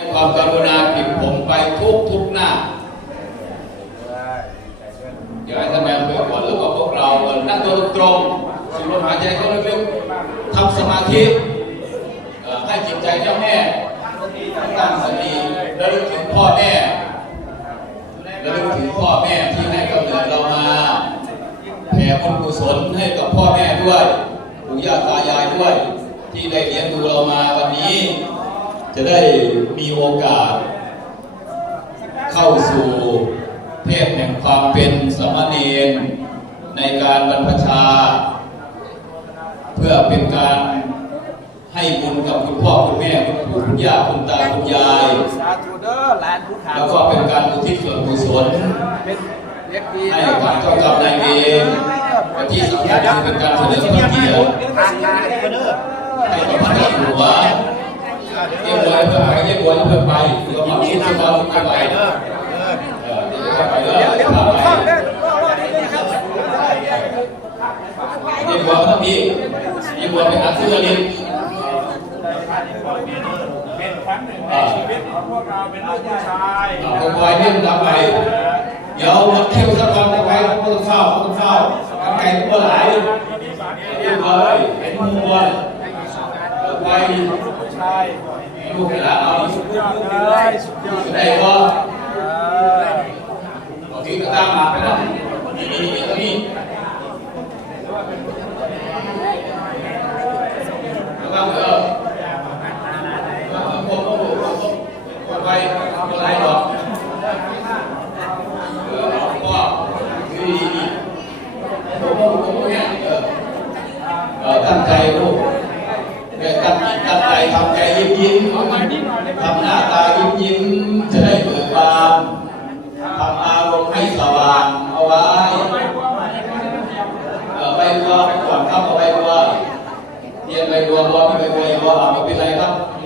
ให้ความกรุณาปิดผมไปทุกทุกหน้าอยาให้ท่านแม่เพื่อนก่อนแล้วก็พวกเราเออนั่งตัวตรงสูดลมหายใจเข้าลึกๆทำสมาธิให้จิตใจเจ้าแม่ตั้งสติระลึกถึงพ่อแม่ระลึกถึงพ่อแม่ที่ให้กำเนิดเรามาแผ่บุญกุศลให้กับพ่อแม่ด้วยปู่ย่าตายายด้วย ที่ได้เลี้ยงดูเรามาวันนี้ จะได้มีโอกาส เข้าสู่เทพแห่งความเป็นสมณเณรในการบรรพชา เพื่อเป็นการให้บุญกับคุณพ่อคุณแม่คุณปู่คุณย่าคุณตาคุณยายสาธุเด้อหลานผู้ขาแล้วก็เป็นการอุทิศส่วนกุศลเป็นเด็กดีให้กับเจ้ากรรมนายเวรและที่สำคัญคือเป็นการเฉลิมพระเกียรติ ทางการเด้อ ให้กับพระเจ้าอยู่หัว เยี่ยมเลยเพื่อไปเยี่ยมเลยเพื่อไปก็มาคิดที่ว่าไม่ไปเด้อเออเดี๋ยวไปเด้อเดี๋ยวเดี๋ยวผมไปเข้าได้ยิ่งกว่าพระมียิ่งกว่าไปหาซื้อเงินเป็นครั้งหนึ่งในชีวิตของพวกเราเป็นลูกผู้ชายเอาไปเรื่องต่อไปเดี๋ยวมาเที่ยวสักวันจะไปต้องเฝ้าต้องเฝ้าทำไงก็หลายเรียบร้อยเป็นมัว ไปผู้ชายลูกเวลาเอาสุดยอดเลยสุดยอดได้ก็บางทีก็ตามมาไปแล้วนี่นี่นี่นี่แล้วก็เออผมผมผมผมไปอะไรหรอก เออก็คือดีดีผมผมผมเนี่ยเออเออตั้งใจลูกเนี่ยตั้งตั้งใจทำใจยิ้มยิ้มทำหน้าตายิ้มยิ้มจะได้เบิกบานทำอารมณ์ให้สว่างเอาไว้เออใบบัวก่อนเข้า